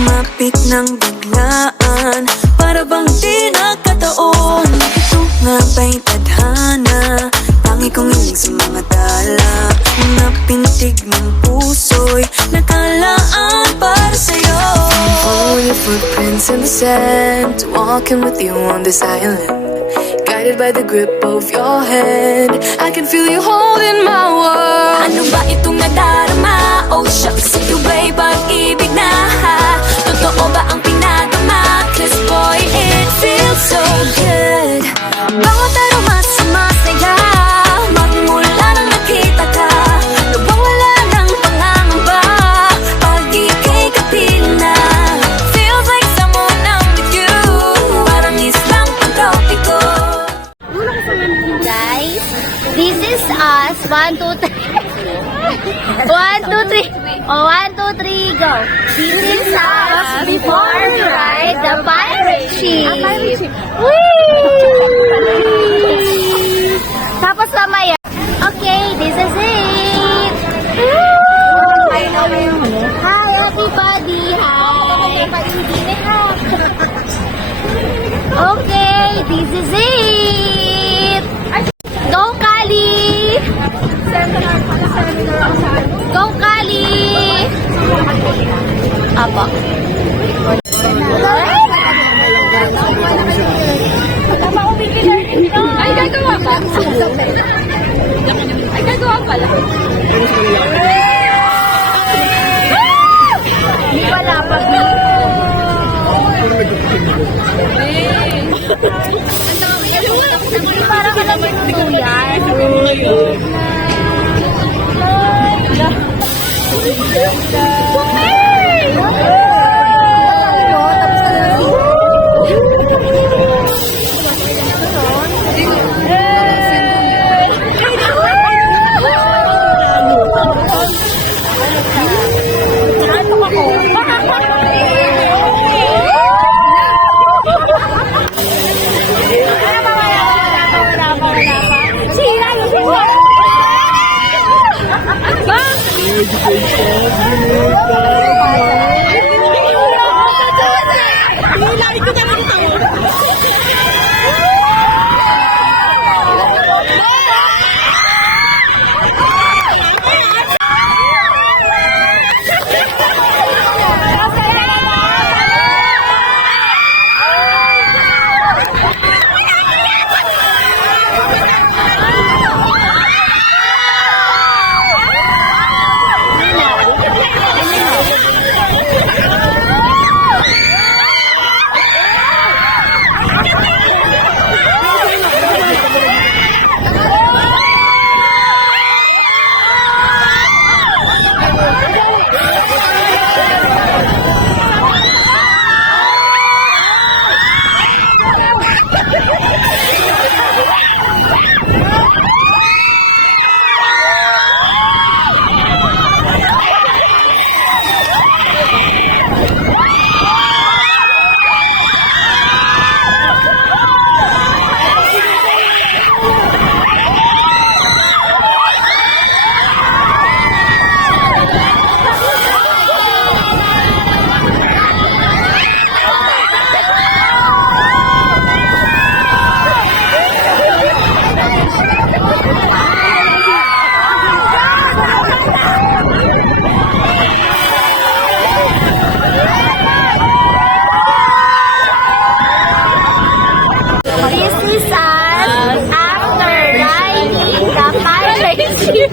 Lumapit ng biglaan, para bang di nagkataon. Ito nga ba'y tadhana, tangi kong hiling sa mga tala. Mga pintig ng puso'y nakalaan para sa'yo. Follow your footprints in the sand, walking with you on this island, guided by the grip of your hand. I can feel you holding my world. Ano ba itong nadarama? Oh shucks, ito ba'y pag-ibig na ha? Totoo ba ang pinagama? 'Cause boy, it feels so good. Bawat aroma sumasaya, magmula nang nakita ka. Lubang wala ng pangangamba, pag ika'y kapiling na. Feels like someone I'm with you, parang islang pantropiko. Guys, this is us. 1, 2, 3. 1, 2, 3. Oh, 1, 2, 3, go. This is us before we ride the pirate ship. Whee! Tapos mamaya. Okay, this is it. Hi, everybody. Hi. Okay, this is it. Go, Kali! Go, Kali! Apa? Ay, gagawa pa? Ay, gagawa pala. Hindi pala pa. Parang alam mo yung yan. This is us after riding the pirate ship.